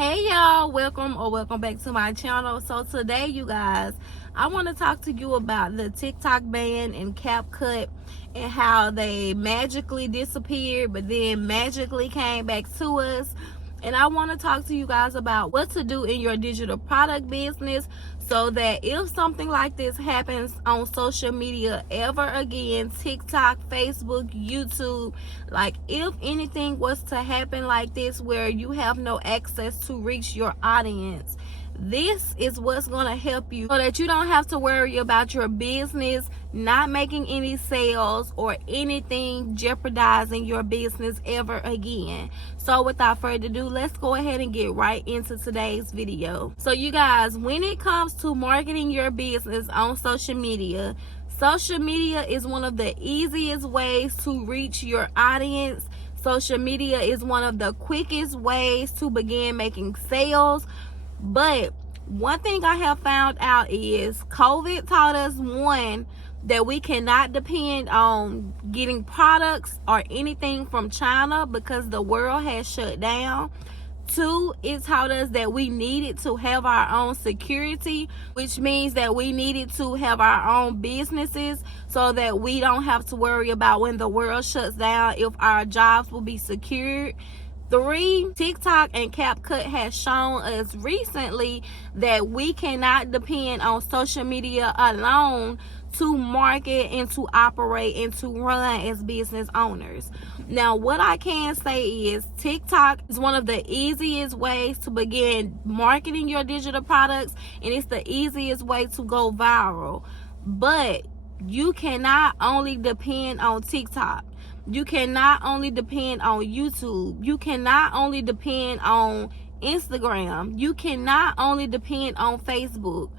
Hey y'all, welcome back to my channel. So today, you guys, I want to talk to you about the TikTok ban and CapCut and how they magically disappeared but then magically came back to us. And I want to talk to you guys about what to do in your digital product business so that if something like this happens on social media ever again, TikTok, Facebook, YouTube, like if anything was to happen like this where you have no access to reach your audience, this is what's going to help you so that you don't have to worry about your business not making any sales or anything jeopardizing your business ever again. So without further ado, let's go ahead and get right into today's video. So you guys, when it comes to marketing your business on social media is one of the easiest ways to reach your audience. Social media is one of the quickest ways to begin making sales. But one thing I have found out is COVID taught us, one, that we cannot depend on getting products or anything from China because the world has shut down. Two, it taught us that we needed to have our own security, which means that we needed to have our own businesses so that we don't have to worry about when the world shuts down if our jobs will be secured. Three, TikTok and CapCut has shown us recently that we cannot depend on social media alone to market and to operate and to run as business owners. Now, what I can say is TikTok is one of the easiest ways to begin marketing your digital products, and it's the easiest way to go viral. But you cannot only depend on TikTok. You cannot only depend on YouTube. You cannot only depend on Instagram. You cannot only depend on Facebook.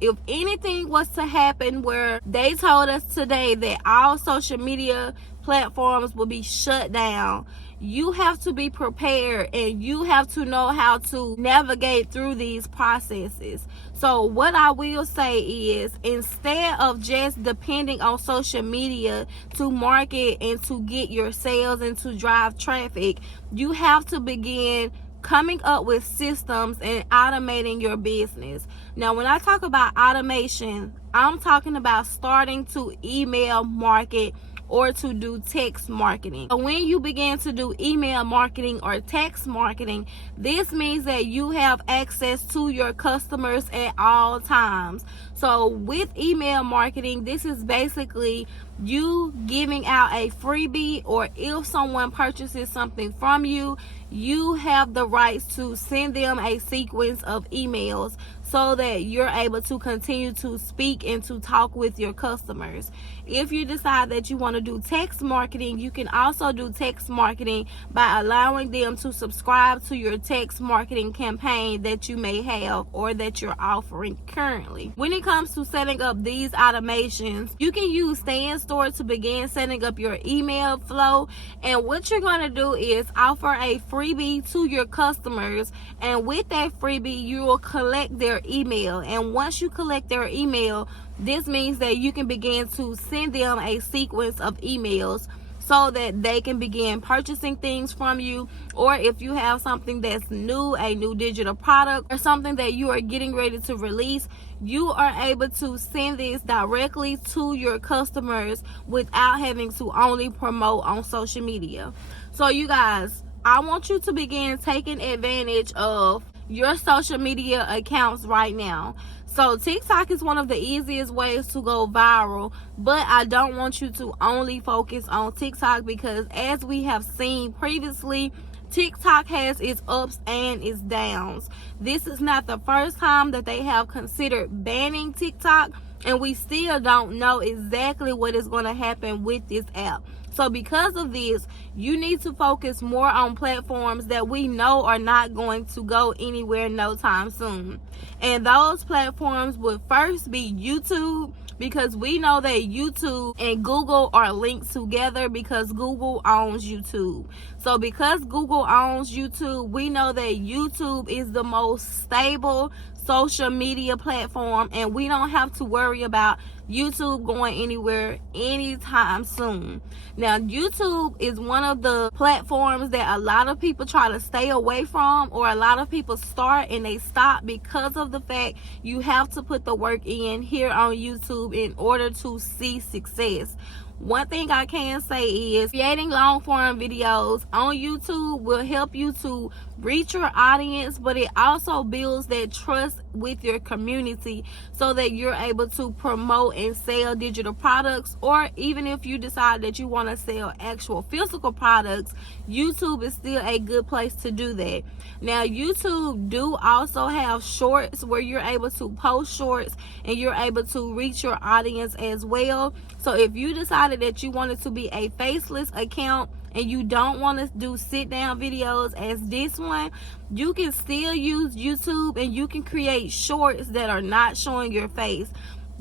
If anything was to happen where they told us today that all social media platforms will be shut down, you have to be prepared and you have to know how to navigate through these processes. So what I will say is, instead of just depending on social media to market and to get your sales and to drive traffic, you have to begin coming up with systems and automating your business. Now, when I talk about automation, I'm talking about starting to email market or to do text marketing. So when you begin to do email marketing or text marketing, this means that you have access to your customers at all times. So with email marketing, this is basically you giving out a freebie, or if someone purchases something from you, you have the rights to send them a sequence of emails so that you're able to continue to speak and to talk with your customers. If you decide that you want to do text marketing, you can also do text marketing by allowing them to subscribe to your text marketing campaign that you may have or that you're offering currently. When it comes to setting up these automations, you can use Stay in Store to begin setting up your email flow. And what you're going to do is offer a freebie to your customers, and with that freebie you will collect their email. And once you collect their email, this means that you can begin to send them a sequence of emails so that they can begin purchasing things from you. Or if you have something that's new, a new digital product or something that you are getting ready to release, you are able to send this directly to your customers without having to only promote on social media. So you guys, I want you to begin taking advantage of your social media accounts right now. So TikTok is one of the easiest ways to go viral, but I don't want you to only focus on TikTok because, as we have seen previously, TikTok has its ups and its downs. This is not the first time that they have considered banning TikTok, and we still don't know exactly what is going to happen with this app. So because of this, you need to focus more on platforms that we know are not going to go anywhere no time soon. And those platforms would first be YouTube, because we know that YouTube and Google are linked together because Google owns YouTube. So because Google owns YouTube, we know that YouTube is the most stable social media platform, and we don't have to worry about YouTube going anywhere anytime soon. Now, YouTube is one of the platforms that a lot of people try to stay away from, or a lot of people start and they stop because of the fact you have to put the work in here on YouTube in order to see success. One thing I can say is creating long form videos on YouTube will help you to reach your audience, but it also builds that trust with your community so that you're able to promote and sell digital products. Or even if you decide that you want to sell actual physical products, YouTube is still a good place to do that. Now, YouTube do also have shorts where you're able to post shorts and you're able to reach your audience as well. So if you decided that you wanted to be a faceless account and you don't want to do sit down videos as this one, you can still use YouTube and you can create shorts that are not showing your face.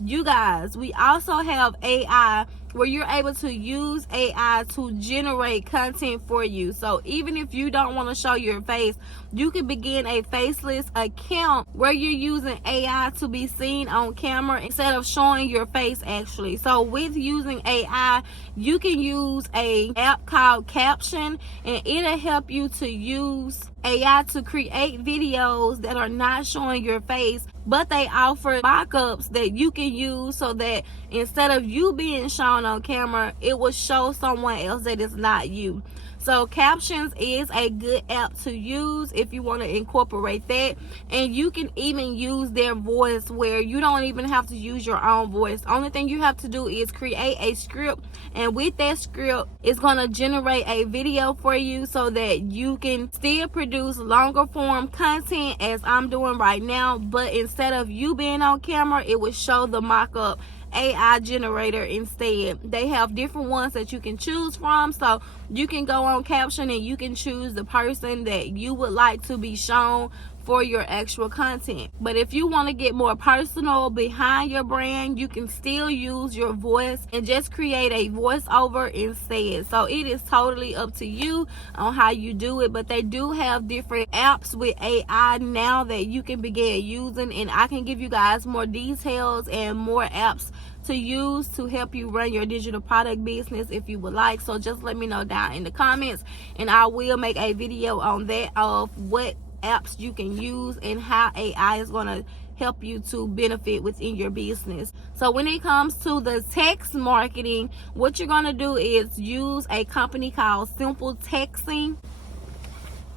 You guys, we also have AI where you're able to use AI to generate content for you. So even if you don't want to show your face, you can begin a faceless account where you're using AI to be seen on camera instead of showing your face actually. So with using AI, you can use a app called Caption, and it'll help you to use AI to create videos that are not showing your face, but they offer mock-ups that you can use so that instead of you being shown on camera, it will show someone else that is not you. So Captions is a good app to use if you want to incorporate that, and you can even use their voice where you don't even have to use your own voice. Only thing you have to do is create a script, and with that script, it's going to generate a video for you so that you can still produce longer form content as I'm doing right now, but instead of you being on camera, it will show the mock-up AI generator instead. They have different ones that you can choose from, so you can go on Caption and you can choose the person that you would like to be shown for your actual content. But if you want to get more personal behind your brand, you can still use your voice and just create a voiceover instead. So it is totally up to you on how you do it, but they do have different apps with AI now that you can begin using, and I can give you guys more details and more apps to use to help you run your digital product business if you would like. So just let me know down in the comments, and I will make a video on that of what apps you can use and how AI is going to help you to benefit within your business. So when it comes to the text marketing, what you're going to do is use a company called Simple Texting.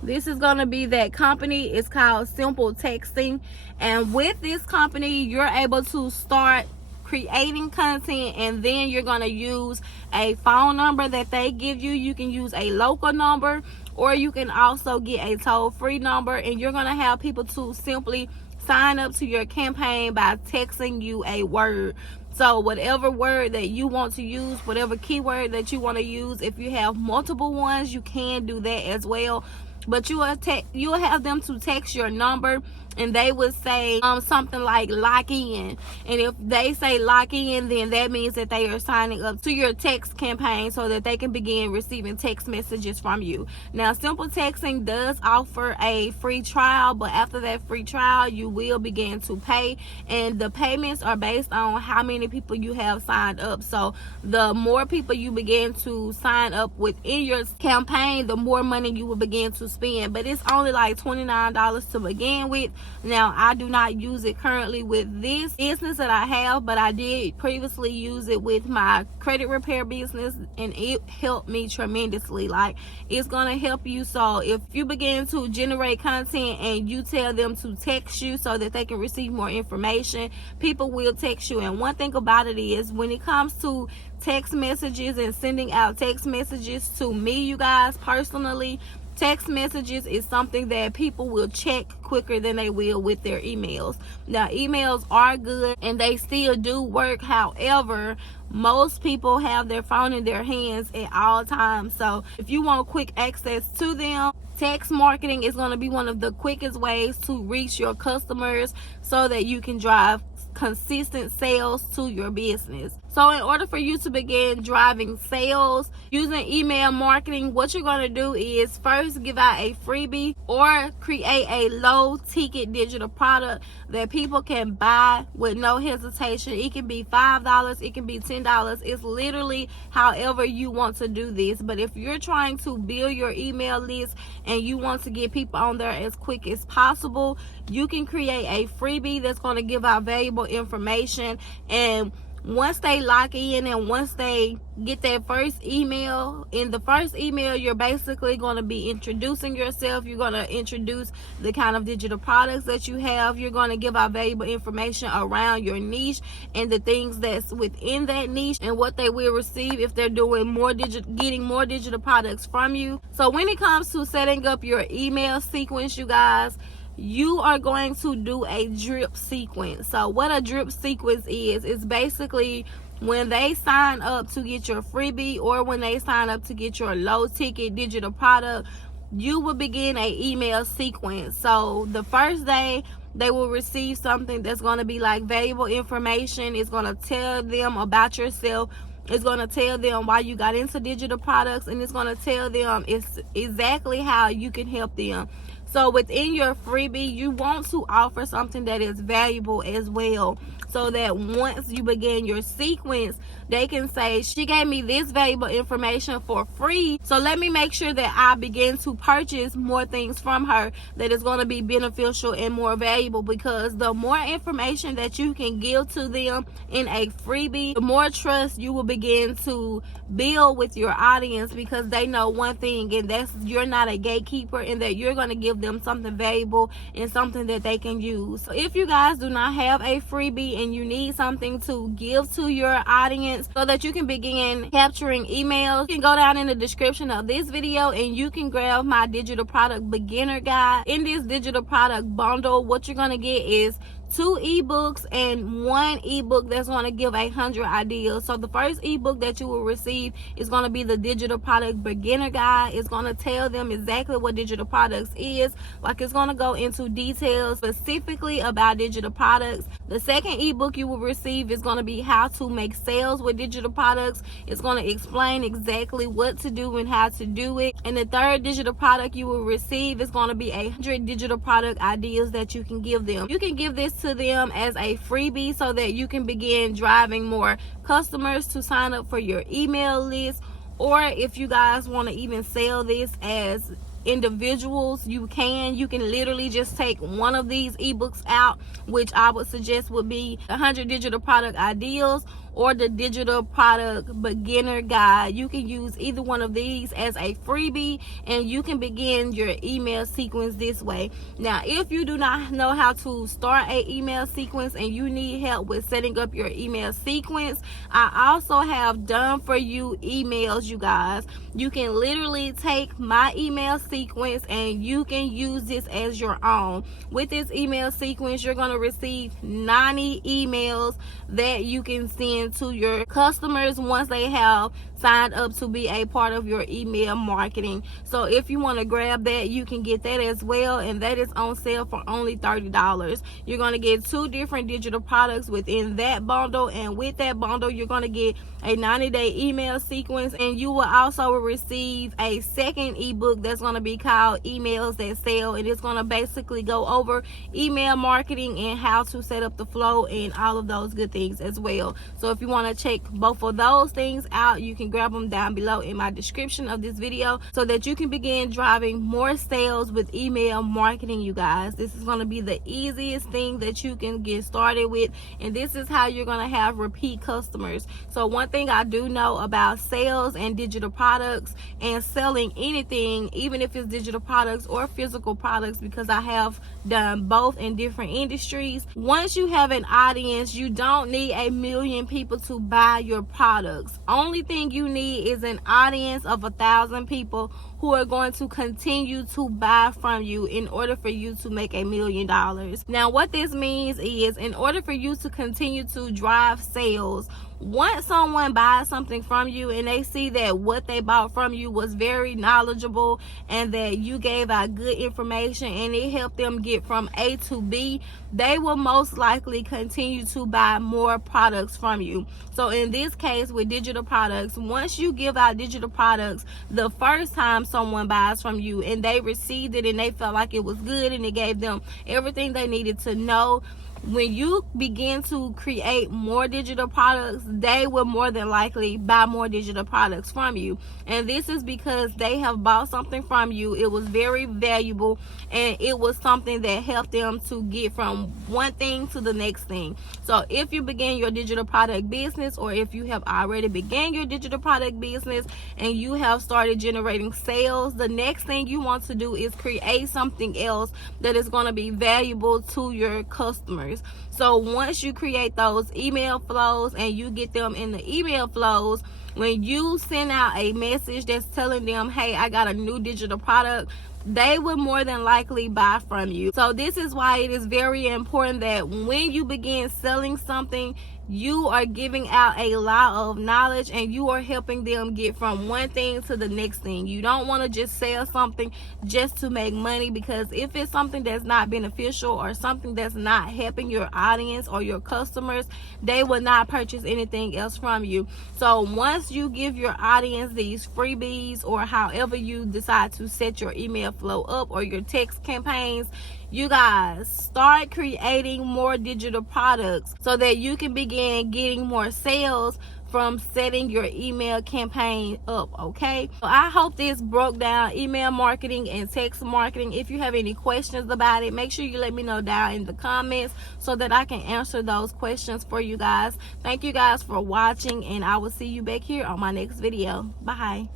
This is going to be that company. It's called Simple Texting, and with this company, you're able to start creating content, and then you're going to use a phone number that they give you. You can use a local number, or you can also get a toll-free number, and you're going to have people to simply sign up to your campaign by texting you a word. So whatever word that you want to use, whatever keyword that you want to use, if you have multiple ones, you can do that as well. But you will have them to text your number, and they would say something like lock in. And if they say lock in, then that means that they are signing up to your text campaign so that they can begin receiving text messages from you. Now, Simple Texting does offer a free trial, but after that free trial, you will begin to pay, and the payments are based on how many people you have signed up. So the more people you begin to sign up within your campaign, the more money you will begin to spend. But it's only like $29 to begin with. Now, I do not use it currently with this business that I have, but I did previously use it with my credit repair business, and it helped me tremendously. Like, it's going to help you. So if you begin to generate content and you tell them to text you so that they can receive more information, people will text you. And one thing about it is, when it comes to text messages and sending out text messages to me, you guys, personally, text messages is something that people will check quicker than they will with their emails. Now, emails are good and they still do work. However, most people have their phone in their hands at all times. So if you want quick access to them, text marketing is going to be one of the quickest ways to reach your customers so that you can drive consistent sales to your business. So in order for you to begin driving sales using email marketing, what you're going to do is first give out a freebie or create a low ticket digital product that people can buy with no hesitation. It can be $5, it can be $10. It's literally however you want to do this. But if you're trying to build your email list and you want to get people on there as quick as possible, you can create a freebie that's going to give out valuable information. And once they lock in and once they get that first email, in the first email you're basically going to be introducing yourself. You're going to introduce the kind of digital products that you have. You're going to give out valuable information around your niche and the things that's within that niche and what they will receive if they're doing getting more digital products from you. So when it comes to setting up your email sequence, you guys, you are going to do a drip sequence. So what a drip sequence is basically when they sign up to get your freebie or when they sign up to get your low ticket digital product, you will begin a email sequence. So the first day they will receive something that's going to be like valuable information. It's going to tell them about yourself. It's going to tell them why you got into digital products, and it's going to tell them it's exactly how you can help them. So within your freebie, you want to offer something that is valuable as well, so that once you begin your sequence, they can say, she gave me this valuable information for free, so let me make sure that I begin to purchase more things from her that is going to be beneficial and more valuable. Because the more information that you can give to them in a freebie, the more trust you will begin to build with your audience, because they know one thing, and that's you're not a gatekeeper, and that you're going to give them something valuable and something that they can use. So if you guys do not have a freebie and you need something to give to your audience so that you can begin capturing emails, you can go down in the description of this video and you can grab my digital product beginner guide. In this digital product bundle, what you're going to get is 2 ebooks and 1 ebook that's going to give 100 ideas. So the first ebook that you will receive is going to be the digital product beginner guide. It's going to tell them exactly what digital products is. Like, it's going to go into details specifically about digital products. The second ebook you will receive is going to be how to make sales with digital products. It's going to explain exactly what to do and how to do it. And the third digital product you will receive is going to be 100 digital product ideas that you can give them. You can give this to them as a freebie so that you can begin driving more customers to sign up for your email list. Or if you guys want to even sell this as individuals, you can literally just take one of these ebooks out, which I would suggest would be 100 digital product ideas or the digital product beginner guide. You can use either one of these as a freebie and you can begin your email sequence this way. Now, if you do not know how to start a email sequence and you need help with setting up your email sequence, I also have done for you emails, you guys. You can literally take my email sequence and you can use this as your own. With this email sequence, you're going to receive 90 emails that you can send to your customers once they have signed up to be a part of your email marketing. So if you want to grab that, you can get that as well, and that is on sale for only $30. You're going to get 2 different digital products within that bundle, and with that bundle you're going to get a 90-day email sequence, and you will also receive a second ebook that's going to be called Emails That Sell, and it's going to basically go over email marketing and how to set up the flow and all of those good things as well. So if you want to check both of those things out, you can grab them down below in my description of this video so that you can begin driving more sales with email marketing, you guys. This is going to be the easiest thing that you can get started with, and this is how you're going to have repeat customers. So one thing I do know about sales and digital products and selling anything, even if it's digital products or physical products, because I have done both in different industries, once you have an audience, you don't need 1 million people to buy your products. Only thing you need is an audience of 1,000 people who are going to continue to buy from you in order for you to make $1 million. Now, what this means is, in order for you to continue to drive sales, once someone buys something from you and they see that what they bought from you was very knowledgeable and that you gave out good information and it helped them get from A to B, they will most likely continue to buy more products from you. So in this case with digital products, once you give out digital products the first time someone buys from you and they received it and they felt like it was good and it gave them everything they needed to know, when you begin to create more digital products, they will more than likely buy more digital products from you. And this is because they have bought something from you. It was very valuable and it was something that helped them to get from one thing to the next thing. So if you begin your digital product business, or if you have already began your digital product business and you have started generating sales, the next thing you want to do is create something else that is going to be valuable to your customers. So once you create those email flows and you get them in the email flows, when you send out a message that's telling them, hey, I got a new digital product, they will more than likely buy from you. So this is why it is very important that when you begin selling something, you are giving out a lot of knowledge and you are helping them get from one thing to the next thing. You don't want to just sell something just to make money, because if it's something that's not beneficial or something that's not helping your audience or your customers, they will not purchase anything else from you. So once you give your audience these freebies, or however you decide to set your email flow up or your text campaigns, you guys start creating more digital products so that you can begin getting more sales from setting your email campaign up. Okay, so I hope this broke down email marketing and text marketing. If you have any questions about it, make sure you let me know down in the comments so that I can answer those questions for you guys. Thank you guys for watching, and I will see you back here on my next video. Bye.